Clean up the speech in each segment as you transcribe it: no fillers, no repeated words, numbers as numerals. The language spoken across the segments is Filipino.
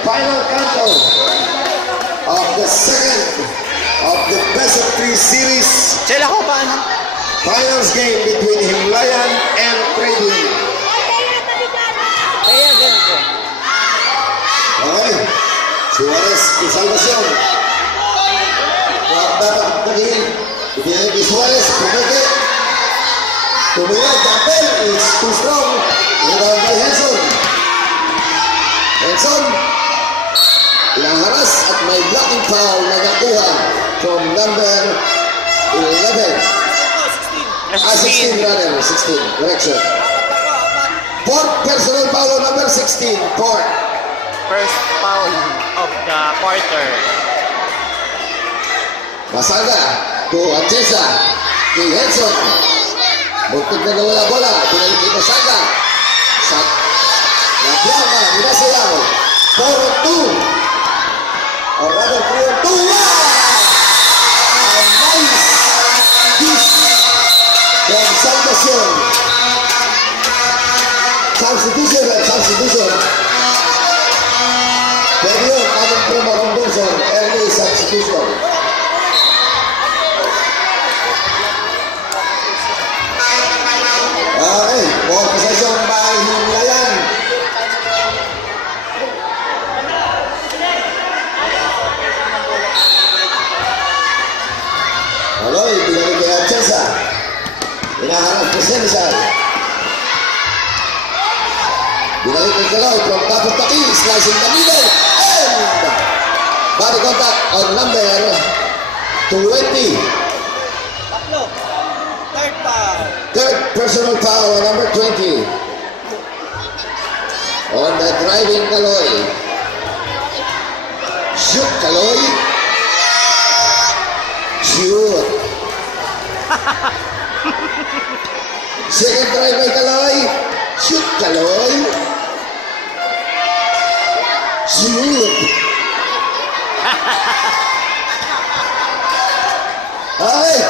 Final countdown of the second of the best of 3 series. Finals game between Himlayan and Tradewin. Okay. Suarez Salvacion. Dapat tagilin. Ibigay kay Suarez. Pumike. Tumingay. Campbell is too strong. Ibigay kay Henson. Henson. Inaharas at may blocking foul na nakuha from number 11. 16 rather. 16. Correction. Fourth personal foul number 16. Fourth. First foul of the quarter. Masaga to Atchesa. Kay Henson. Muntik na nawala bola. Pinalik kay Masaga. Sa Nabiama. Minasayaw. 4-2. Or rather 3-2. A nice dish from Salvacion. Substitution. Pero yun, anong promo-conversion, early substitution. Okay, more possession by Himlayan. Aloy, binalik kay Atchesa. Inaharap ko Senegal. Binalik kay Kaloy from top of the key, slicing the middle, and body contact on number 20. Third personal foul on number 20. On the driving Kaloy. Shoot Kaloy. Shoot. Second drive by Kaloy. Shoot Kaloy. Shoot. Okay.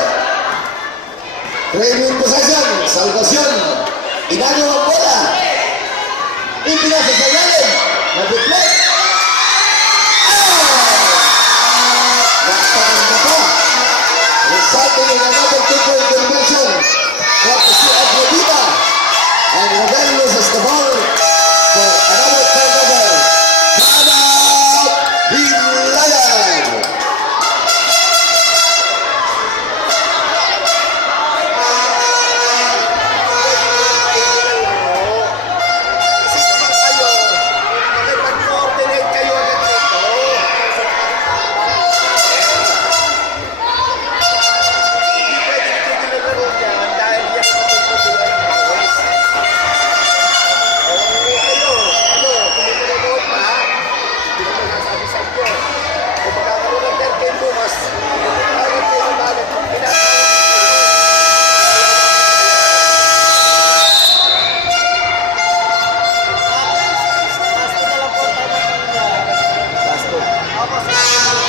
Tradewin possession. Salvacion. Inano ang bola. Ipinasa sa lalim. Nag-deflect. Nakatakan pa. Resulting in another two-point conversion. Courtesy of Levita. And Ravel loses the ball for another turnover. Timeout, Himlayan.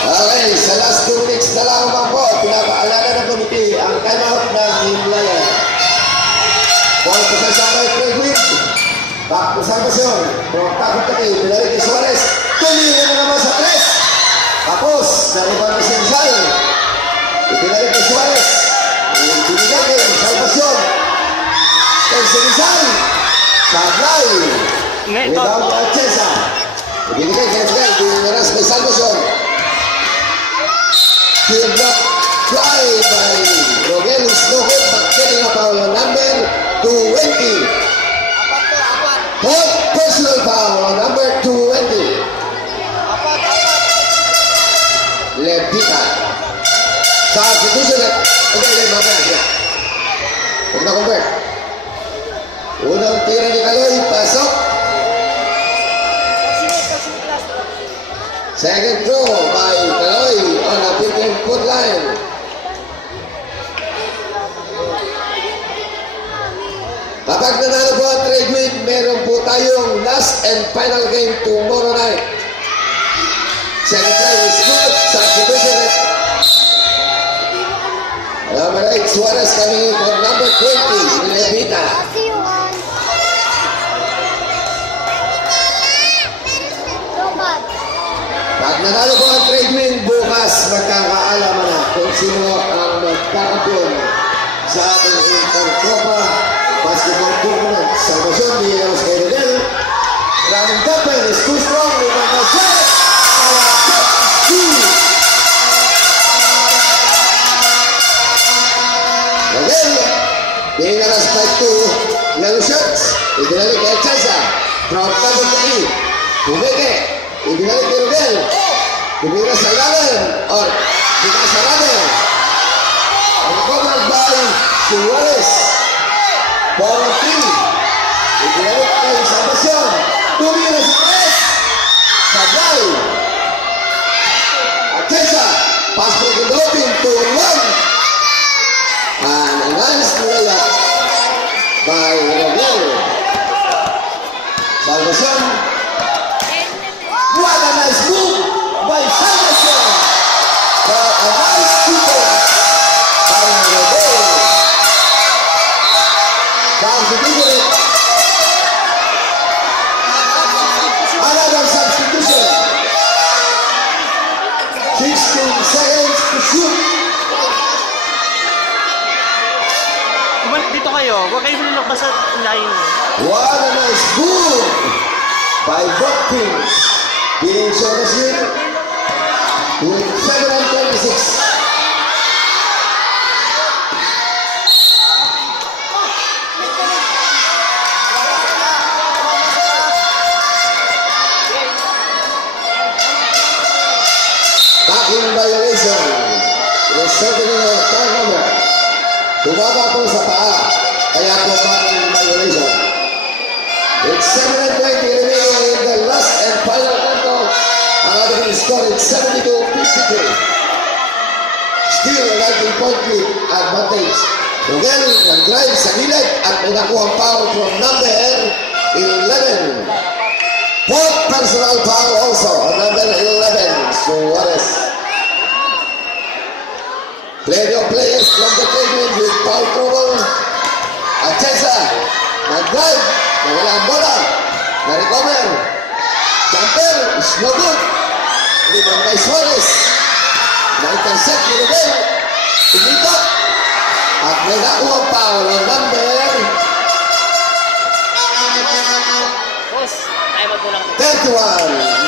Okay, sa last 2 minutes na lang po, pinapaalala ng komite ang timeout ng Himlayan. Ball possession by Tradewin. Back to Salvacion. From top of the key, pinalik kay Suarez. Tumingin na naman sa 3. Tapos, nariban ni Senegal. Ipinalik kay Suarez. Binigay kay Salvacion. Kay Senegal. Sablay. Without Atchesa. Ibinigay kay Senegal. Biniras kay Salvacion. Field block try by Rogelio Snowhead, but getting a foul on number 20. Fourth personal foul on number 20. Levita. Substitution at okay, mamaya siya. Huwag na convert. Unang tira ni Kaloy, pasok. Second throw by Kaloy on a 15-foot line. Kapag nanalo po ang Tradewin, meron po tayong last and final game tomorrow night. Second try is good. Substitution at number 8, Suarez coming in for number 20, Levita. Pag nanalo po ang trade win, bukas magkakaalaman na kung sino ang magkakampyon sa ating Intercopa Basketball Tournament. Salvacion, Dios kay Rodel. Ramon Capel is too strong with a shot. Rodel, dinalas by 2 yellow shots. Idinalik kay Chasa. From Tabon Kaki. Bumeke. Idinalik kay Rodel. Tumira sa ilalim. Or, tumira sa ilalim. Recovered by Suarez. 4-3. Idinalik kay Salvacion. Tumira sa tres. Sablay. Atesa. Pass for the doping. 2-1. And a nice layup by Rodel. Salvacion. What a nice move by Salvacion. But a nice defense by Rodel. Substitution. Another substitution. 16 seconds to shoot. Dito kayo, huwag kayo nilok basta line. What a nice move by both teams. Being Salvacion with 7-26. Back in violation. Resulting in a turnover. Tumama po sa paa. Kaya po back in violation. It's 7-20 remaining in the last and final quarter. Ang ating score is 72-53. Still a 19-point lead advantage. Rodel nag-drive sa gilid at may nakuha ang foul from number 11. Fourth personal foul also on number 11, Suarez. Plenty of players from the treatment with foul trouble. Atesa, nag-drive, nawala ang bola, na-recover. Jumper is no good. Rebound by Suarez. Na-intercept ni Rodel. Tumitot. At may nakuha ang foul on number Boss, ay wag mo lang. 31.